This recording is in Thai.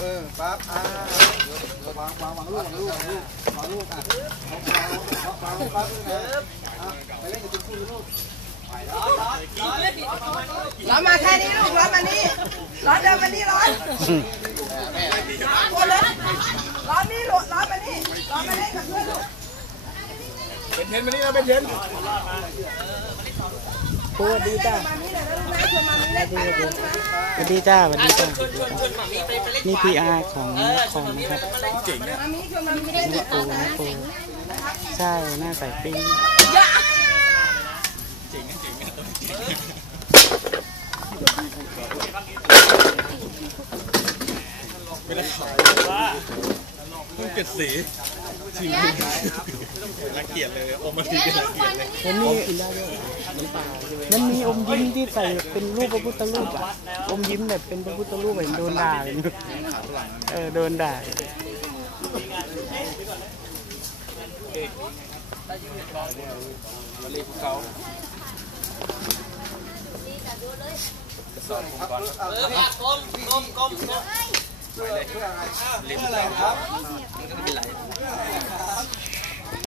เออปั๊บอ่าวางวางวางลูกวางลูกวางลูกวางลูกอะวางวางวางปั๊บนะอะไปเล่นกับคุณครูลูกร้อนมาแค่นี้ลูกร้อนมานี่ร้อนเดินมานี่ร้อนคนเลยร้อนนี่ลูกร้อนมานี่ร้อนมาเล่นกับเพื่อนลูกเป็นเทนมานี่นะเป็นเทนสวัสดีจ้ะ ลูกนะชวนมานี่เล่นกันนะสวัสดีจ้าสวัสดีจ้านี่พีอาร์ของนครนะครับมานี่ชวนมานี่เล่นนี่กันปูนะนะ ปูใช่หน้าใส่ปิ้งต้องเปลี่ยนสีสีรังเกียจเลยอมมาทีก็รังเกียจเลยแล้วนี่มันมีอมยิ้มที่ใส่เป็นรูปพระพุทธรูปอะอมยิ้มแบบเป็นพระพุทธรูปเห็นโดนด่าเลยเออโดนด่าเพื่อ อะไรครับ